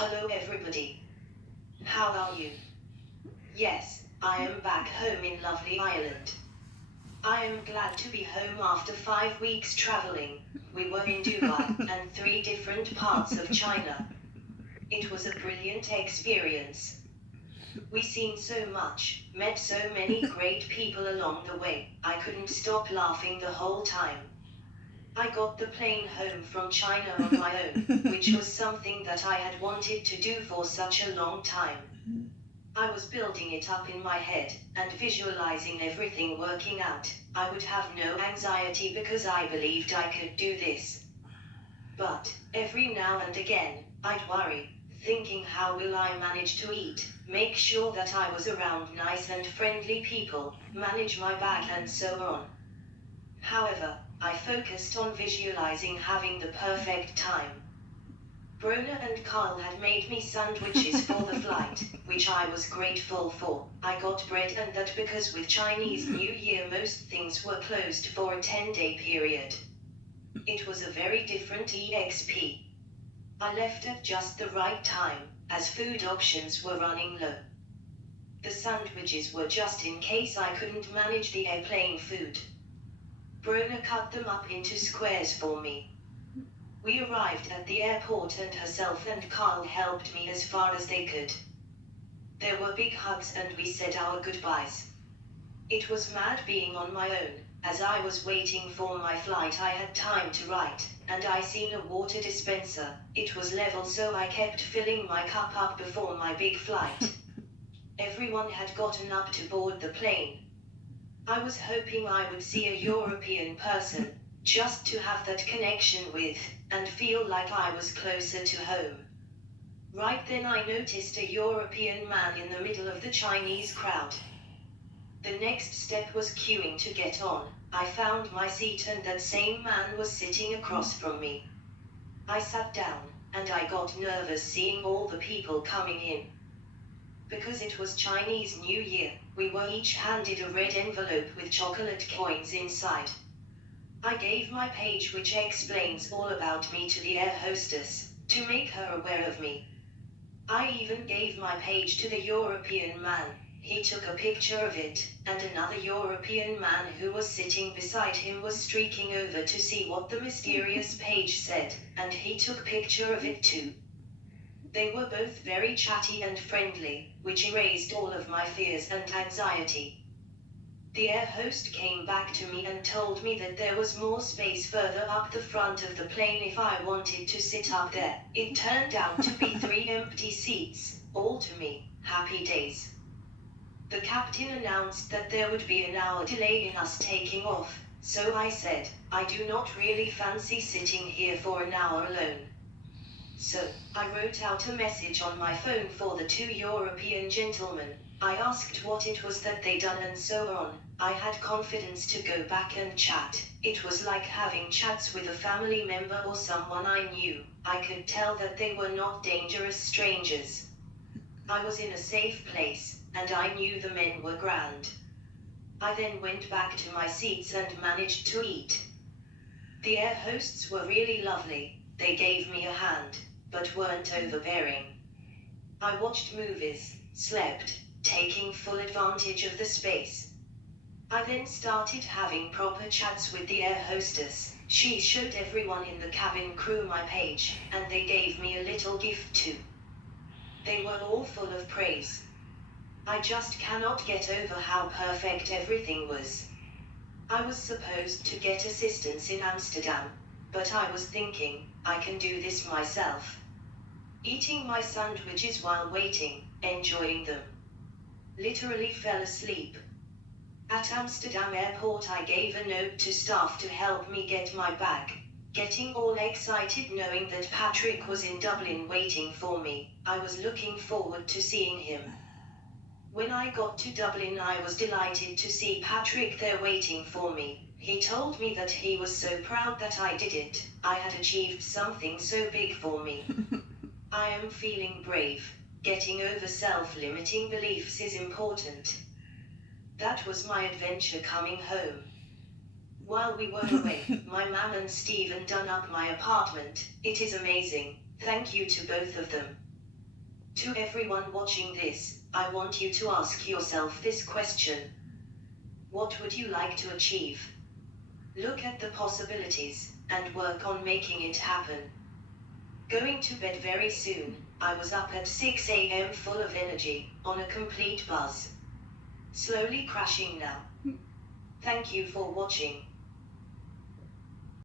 Hello everybody. How are you? Yes, I am back home in lovely Ireland. I am glad to be home after 5 weeks traveling. We were in Dubai and 3 different parts of China. It was a brilliant experience. We seen so much, met so many great people along the way, I couldn't stop laughing the whole time. I got the plane home from China on my own, which was something that I had wanted to do for such a long time. I was building it up in my head, and visualizing everything working out. I would have no anxiety because I believed I could do this. But, every now and again, I'd worry, thinking how will I manage to eat, make sure that I was around nice and friendly people, manage my bag and so on. However, I focused on visualizing having the perfect time. Brona and Carl had made me sandwiches for the flight, which I was grateful for. I got bread and that because with Chinese New Year most things were closed for a 10-day period. It was a very different EXP. I left at just the right time, as food options were running low. The sandwiches were just in case I couldn't manage the airplane food. Brona cut them up into squares for me. We arrived at the airport and herself and Carl helped me as far as they could. There were big hugs and we said our goodbyes. It was mad being on my own. As I was waiting for my flight I had time to write, and I seen a water dispenser. It was level so I kept filling my cup up before my big flight. Everyone had gotten up to board the plane. I was hoping I would see a European person, just to have that connection with, and feel like I was closer to home. Right then I noticed a European man in the middle of the Chinese crowd. The next step was queuing to get on. I found my seat and that same man was sitting across from me. I sat down, and I got nervous seeing all the people coming in. Because it was Chinese New Year, we were each handed a red envelope with chocolate coins inside. I gave my page which explains all about me to the air hostess, to make her aware of me. I even gave my page to the European man. He took a picture of it, and another European man who was sitting beside him was streaking over to see what the mysterious page said, and he took a picture of it too. They were both very chatty and friendly, which erased all of my fears and anxiety. The air host came back to me and told me that there was more space further up the front of the plane if I wanted to sit up there. It turned out to be 3 empty seats, all to me. Happy days. The captain announced that there would be an hour delay in us taking off, so I said, I do not really fancy sitting here for an hour alone. So, I wrote out a message on my phone for the 2 European gentlemen. I asked what it was that they'd done and so on. I had confidence to go back and chat. It was like having chats with a family member or someone I knew. I could tell that they were not dangerous strangers. I was in a safe place, and I knew the men were grand. I then went back to my seats and managed to eat. The air hosts were really lovely. They gave me a hand, but weren't overbearing. I watched movies, slept, taking full advantage of the space. I then started having proper chats with the air hostess. She showed everyone in the cabin crew my page, and they gave me a little gift too. They were all full of praise. I just cannot get over how perfect everything was. I was supposed to get assistance in Amsterdam, but I was thinking, I can do this myself. Eating my sandwiches while waiting, enjoying them. Literally fell asleep. At Amsterdam airport I gave a note to staff to help me get my bag. Getting all excited knowing that Patrick was in Dublin waiting for me, I was looking forward to seeing him. When I got to Dublin I was delighted to see Patrick there waiting for me. He told me that he was so proud that I did it. I had achieved something so big for me. I am feeling brave. Getting over self-limiting beliefs is important. That was my adventure coming home. While we were away, my mum and Stephen done up my apartment. It is amazing. Thank you to both of them. To everyone watching this, I want you to ask yourself this question. What would you like to achieve? Look at the possibilities, and work on making it happen. Going to bed very soon, I was up at 6 a.m. full of energy, on a complete buzz. Slowly crashing now. Thank you for watching.